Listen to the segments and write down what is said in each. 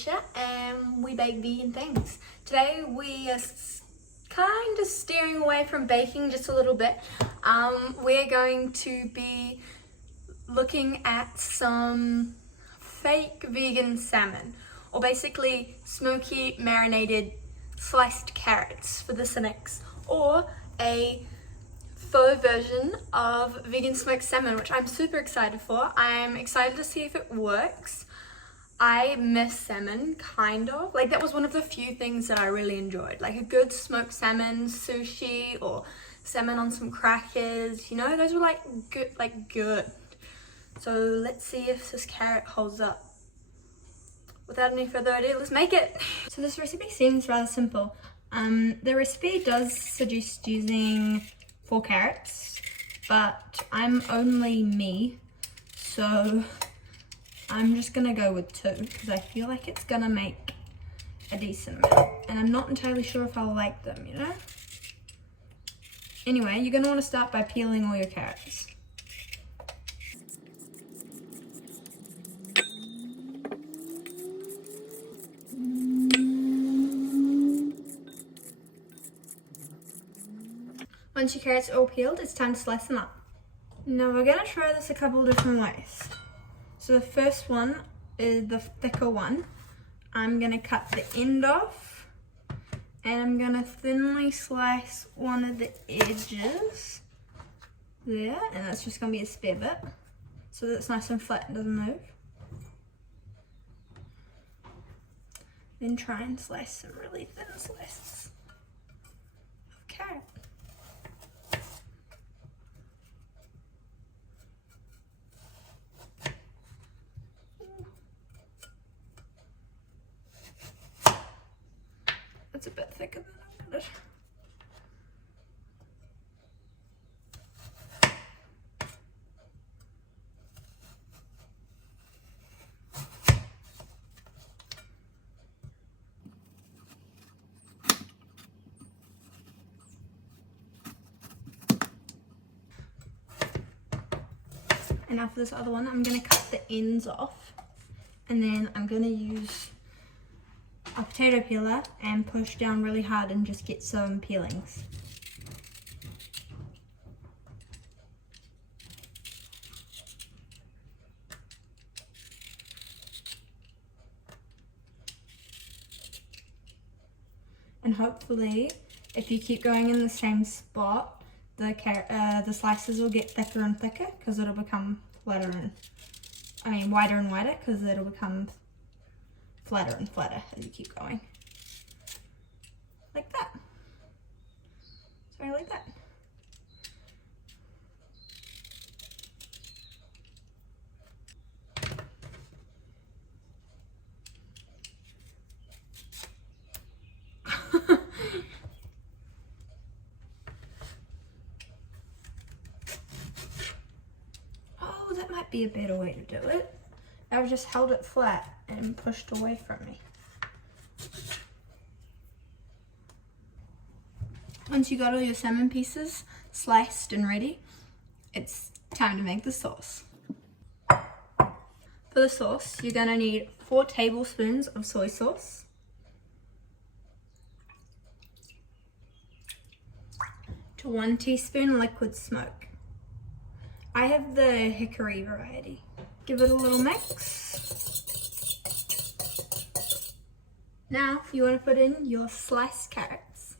Alicia and we bake vegan things. Today we are kind of steering away from baking just a little bit. We're going to be looking at some fake vegan salmon, or basically smoky marinated sliced carrots for the cynics, or a faux version of vegan smoked salmon, which I'm super excited for. I'm excited to see if it works. I miss salmon, kind of. Like, that was one of the few things that I really enjoyed. Like a good smoked salmon, sushi, or salmon on some crackers, you know, those were good. So let's see if this carrot holds up. Without any further ado, let's make it. So this recipe seems rather simple. The recipe does suggest using 4 carrots, but I'm only me, so I'm just gonna go with 2 because I feel like it's gonna make a decent amount, and I'm not entirely sure if I'll like them, you know? Anyway, you're gonna want to start by peeling all your carrots. Once your carrots are all peeled, it's time to slice them up. Now we're gonna try this a couple different ways. So the first one is the thicker one. I'm gonna cut the end off, and I'm gonna thinly slice one of the edges there, and that's just gonna be a spare bit, so that it's nice and flat and doesn't move. Then try and slice some really thin slices of carrot. It's a bit thicker than I wanted. And now for this other one, I'm going to cut the ends off, and then I'm going to use a potato peeler and push down really hard and just get some peelings. And hopefully, if you keep going in the same spot, the slices will get thicker and thicker, because it'll become wider and wider, because it'll become flatter and flatter as you keep going. Like that. Sorry, like that. Oh, that might be a better way to do it. I've just held it flat and pushed away from me. Once you got all your salmon pieces sliced and ready, it's time to make the sauce. For the sauce, you're gonna need 4 tablespoons of soy sauce, 1 teaspoon liquid smoke. I have the hickory variety. Give it a little mix. Now you want to put in your sliced carrots.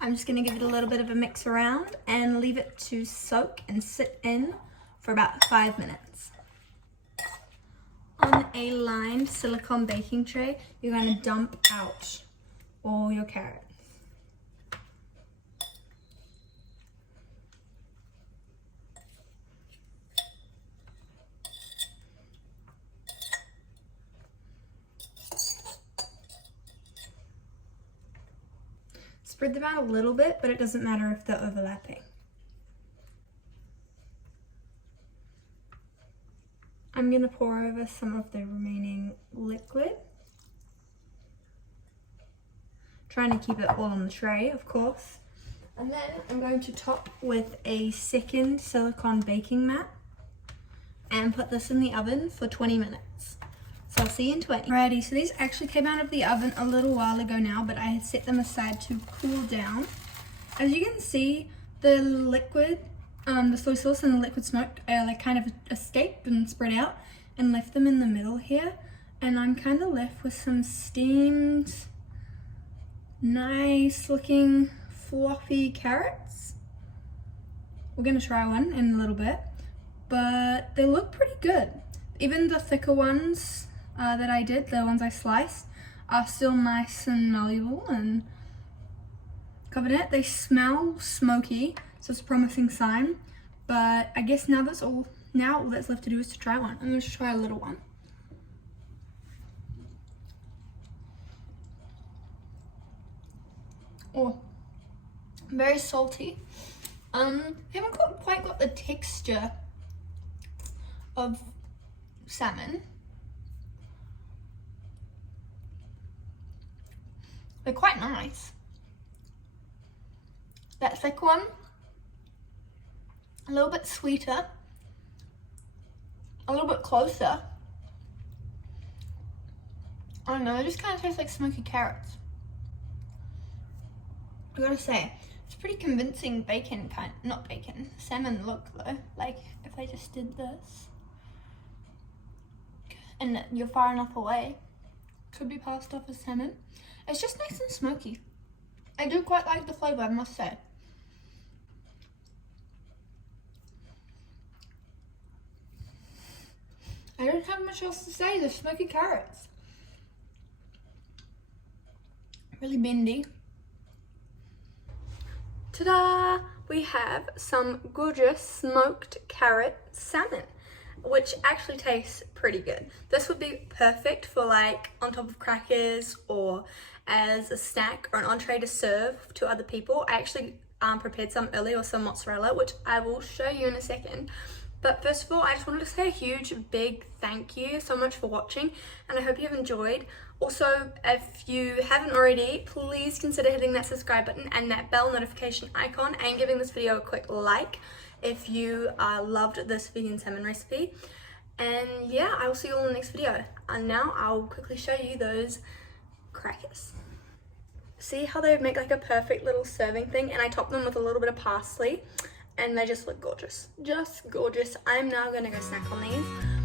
I'm just going to give it a little bit of a mix around and leave it to soak and sit in for about 5 minutes. On a lined silicone baking tray, you're going to dump out all your carrots. Spread them out a little bit, but it doesn't matter if they're overlapping. I'm going to pour over some of the remaining liquid. Trying to keep it all on the tray, of course. And then I'm going to top with a second silicone baking mat and put this in the oven for 20 minutes. So I'll see you in 20. Alrighty, so these actually came out of the oven a little while ago now, but I had set them aside to cool down. As you can see, the liquid, the soy sauce and the liquid smoke like kind of escaped and spread out and left them in the middle here. And I'm kind of left with some steamed, nice looking fluffy carrots. We're gonna try one in a little bit, but they look pretty good. Even the thicker ones that I did, the ones I sliced, are still nice and malleable and covered in it. They smell smoky, so it's a promising sign. But I guess now all that's left to do is to try one. I'm gonna try a little one. Oh, very salty. Haven't quite got the texture of salmon. They're quite nice. That thick one, a little bit sweeter, a little bit closer. I don't know, it just kind of tastes like smoky carrots. I gotta say, it's pretty convincing salmon look though. Like if I just did this and you're far enough away, could be passed off as salmon. It's just nice and smoky. I do quite like the flavor, I must say. I don't have much else to say, the smoky carrots. Really bendy. Ta-da! We have some gorgeous smoked carrot salmon, which actually tastes pretty good. This would be perfect for like on top of crackers or as a snack or an entree to serve to other people. I actually prepared some earlier with some mozzarella, which I will show you in a second. But first of all, I just wanted to say a huge, big thank you so much for watching, and I hope you have enjoyed. Also, if you haven't already, please consider hitting that subscribe button and that bell notification icon and giving this video a quick like if you loved this vegan salmon recipe. And yeah, I will see you all in the next video. And now I'll quickly show you those crackers. See how they make like a perfect little serving thing, and I top them with a little bit of parsley and they just look gorgeous. Just gorgeous. I'm now gonna go snack on these.